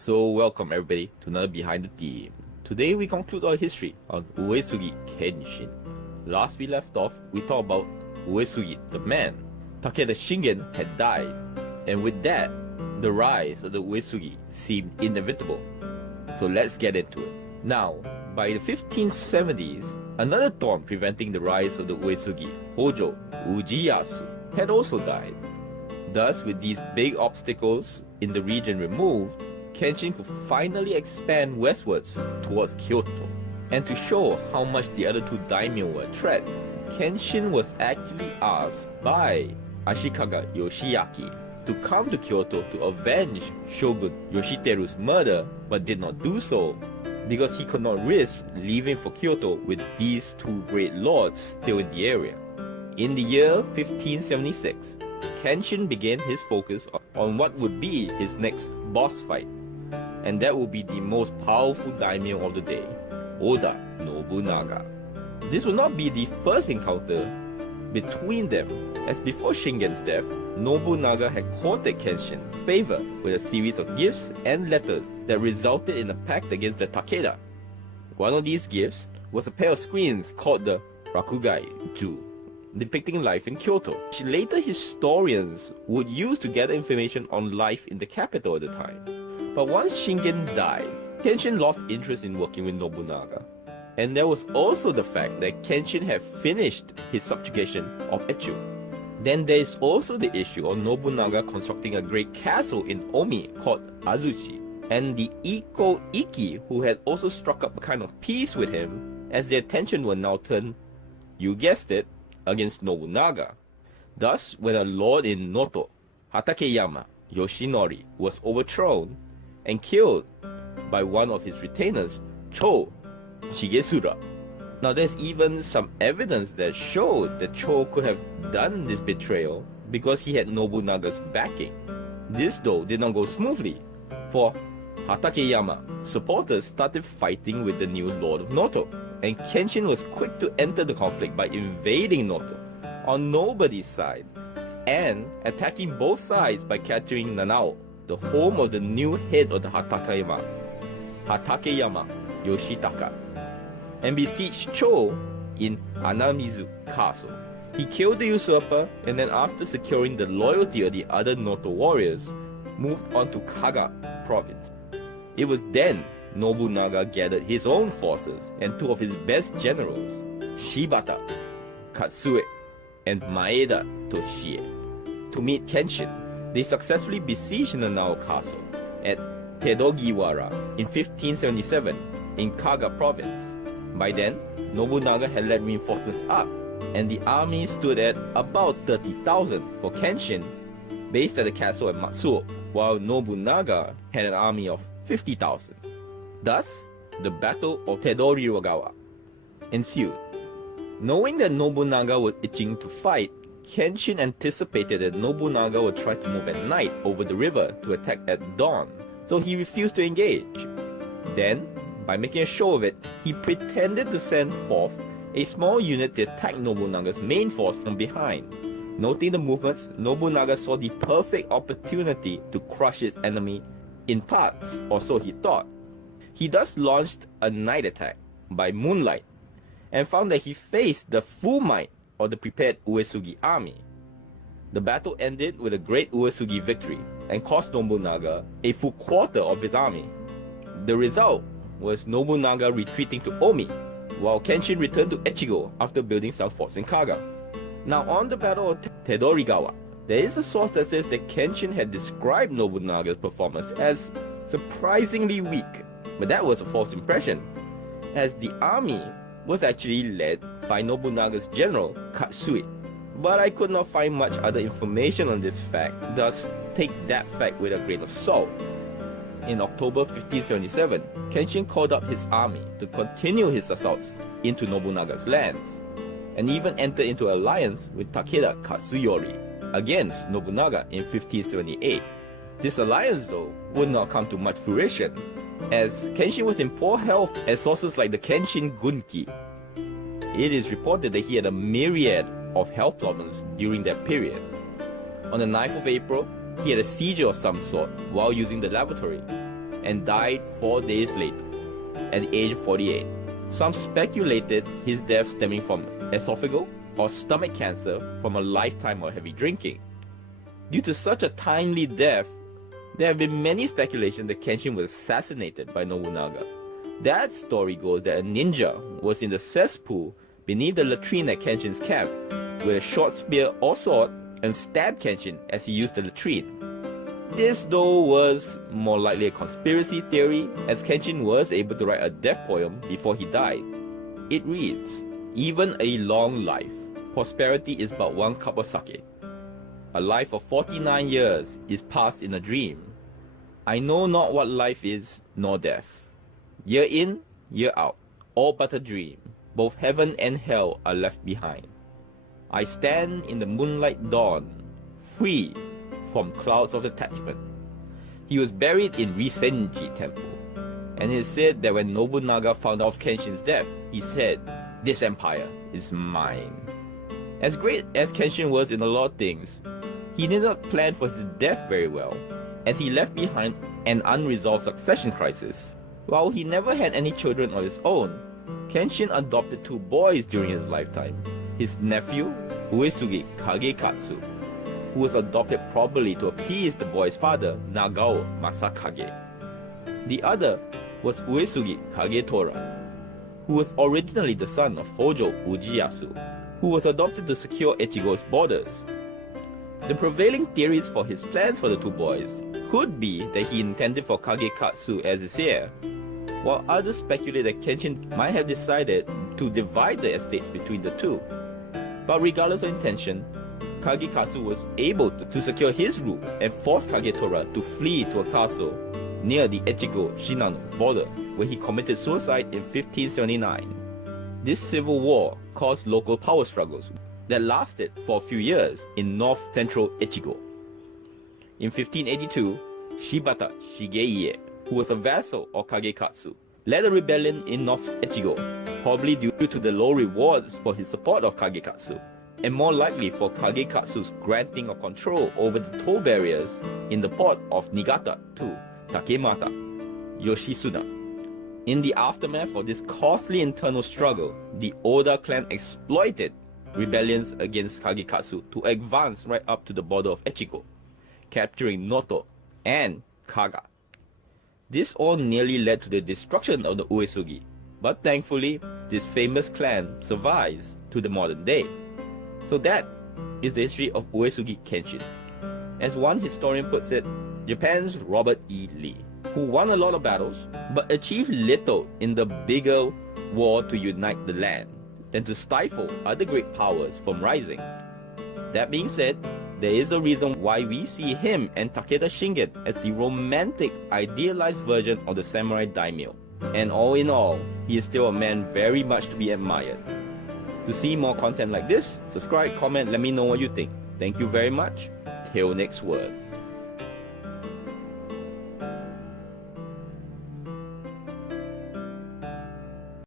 So welcome everybody to another Behind the Theme. Today we conclude our history on Uesugi Kenshin. Last we left off, we talked about Uesugi, the man. Takeda Shingen had died, and with that, the rise of the Uesugi seemed inevitable. So let's get into it. Now, by the 1570s, another thorn preventing the rise of the Uesugi, Hojo Ujiyasu, had also died. Thus, with these big obstacles in the region removed, Kenshin could finally expand westwards towards Kyoto. And to show how much the other two daimyo were a threat, Kenshin was actually asked by Ashikaga Yoshiaki to come to Kyoto to avenge Shogun Yoshiteru's murder, but did not do so because he could not risk leaving for Kyoto with these two great lords still in the area. In the year 1576, Kenshin began his focus on what would be his next boss fight, and that would be the most powerful daimyo of the day, Oda Nobunaga. This would not be the first encounter between them, as before Shingen's death, Nobunaga had courted Kenshin favor with a series of gifts and letters that resulted in a pact against the Takeda. One of these gifts was a pair of screens called the Rakugai-ju, depicting life in Kyoto, which later historians would use to gather information on life in the capital at the time. But once Shingen died, Kenshin lost interest in working with Nobunaga. And there was also the fact that Kenshin had finished his subjugation of Echu. Then there is also the issue of Nobunaga constructing a great castle in Omi called Azuchi, and the Iko Iki, who had also struck up a kind of peace with him, as their attention were now turned, you guessed it, against Nobunaga. Thus, when a lord in Noto, Hatakeyama Yoshinori, was overthrown and killed by one of his retainers, Cho Shigesura. Now there's even some evidence that showed that Cho could have done this betrayal because he had Nobunaga's backing. This though did not go smoothly, for Hatakeyama supporters started fighting with the new lord of Noto, and Kenshin was quick to enter the conflict by invading Noto on nobody's side and attacking both sides by capturing Nanao, the home of the new head of the Hatakeyama Yoshitaka, and besieged Cho in Anamizu Castle. He killed the usurper, and then after securing the loyalty of the other Noto warriors, moved on to Kaga province. It was then Nobunaga gathered his own forces and two of his best generals, Shibata Katsue and Maeda Toshie, to meet Kenshin. They successfully besieged Nanao Castle at Tedorigawa in 1577 in Kaga province. By then, Nobunaga had led reinforcements up, and the army stood at about 30,000 for Kenshin, based at the castle at Matsuo, while Nobunaga had an army of 50,000. Thus, the Battle of Tedorigawa ensued. Knowing that Nobunaga was itching to fight, Kenshin anticipated that Nobunaga would try to move at night over the river to attack at dawn, so he refused to engage. Then, by making a show of it, he pretended to send forth a small unit to attack Nobunaga's main force from behind. Noting the movements, Nobunaga saw the perfect opportunity to crush his enemy in parts, or so he thought. He thus launched a night attack by moonlight, and found that he faced the full might of the prepared Uesugi army. The battle ended with a great Uesugi victory, and cost Nobunaga a full quarter of his army. The result was Nobunaga retreating to Omi, while Kenshin returned to Echigo after building some forts in Kaga. Now on the Battle of Tedorigawa, there is a source that says that Kenshin had described Nobunaga's performance as surprisingly weak, but that was a false impression, as the army was actually led by Nobunaga's general Katsue. But I could not find much other information on this fact, thus take that fact with a grain of salt. In October 1577, Kenshin called up his army to continue his assaults into Nobunaga's lands, and even entered into alliance with Takeda Katsuyori against Nobunaga in 1578. This alliance though would not come to much fruition, as Kenshin was in poor health, as sources like the Kenshin Gunki. It is reported that he had a myriad of health problems during that period. On the 9th of April, he had a seizure of some sort while using the lavatory. and died 4 days later, at the age of 48. Some speculated his death stemming from esophageal or stomach cancer from a lifetime of heavy drinking. Due to such a timely death, there have been many speculations that Kenshin was assassinated by Nobunaga. That story goes that a ninja was in the cesspool beneath the latrine at Kenshin's camp with a short spear or sword and stabbed Kenshin as he used the latrine. This though was more likely a conspiracy theory, as Kenshin was able to write a death poem before he died. It reads, "Even a long life, prosperity is but one cup of sake. A life of 49 years is passed in a dream. I know not what life is, nor death. Year in, year out, all but a dream. Both heaven and hell are left behind. I stand in the moonlight dawn, free from clouds of attachment." He was buried in Risenji Temple, and it is said that when Nobunaga found out of Kenshin's death, he said, "This empire is mine." As great as Kenshin was in a lot of things, he did not plan for his death very well, as he left behind an unresolved succession crisis. While he never had any children of his own, Kenshin adopted 2 boys during his lifetime. His nephew, Uesugi Kagekatsu, who was adopted probably to appease the boy's father, Nagao Masakage. The other was Uesugi Kagetora, who was originally the son of Hojo Ujiyasu, who was adopted to secure Echigo's borders. The prevailing theories for his plans for the 2 boys could be that he intended for Kagekatsu as his heir, while others speculate that Kenshin might have decided to divide the estates between the 2. But regardless of intention, Kagekatsu was able to secure his rule and force Kagetora to flee to a castle near the Echigo-Shinano border, where he committed suicide in 1579. This civil war caused local power struggles that lasted for a few years in north-central Echigo. In 1582, Shibata Shigeiie, who was a vassal of Kagekatsu, led a rebellion in North Echigo, probably due to the low rewards for his support of Kagekatsu, and more likely for Kagekatsu's granting of control over the toll barriers in the port of Niigata to Takemata Yoshitsuna. In the aftermath of this costly internal struggle, the Oda clan exploited rebellions against Kagekatsu to advance right up to the border of Echigo, capturing Noto and Kaga. This all nearly led to the destruction of the Uesugi, but thankfully, this famous clan survives to the modern day. So that is the history of Uesugi Kenshin. As one historian puts it, Japan's Robert E. Lee, who won a lot of battles, but achieved little in the bigger war to unite the land than to stifle other great powers from rising. That being said, there is a reason why we see him and Takeda Shingen as the romantic, idealized version of the samurai daimyo. And all in all, he is still a man very much to be admired. To see more content like this, subscribe, comment, let me know what you think. Thank you very much. Till next word.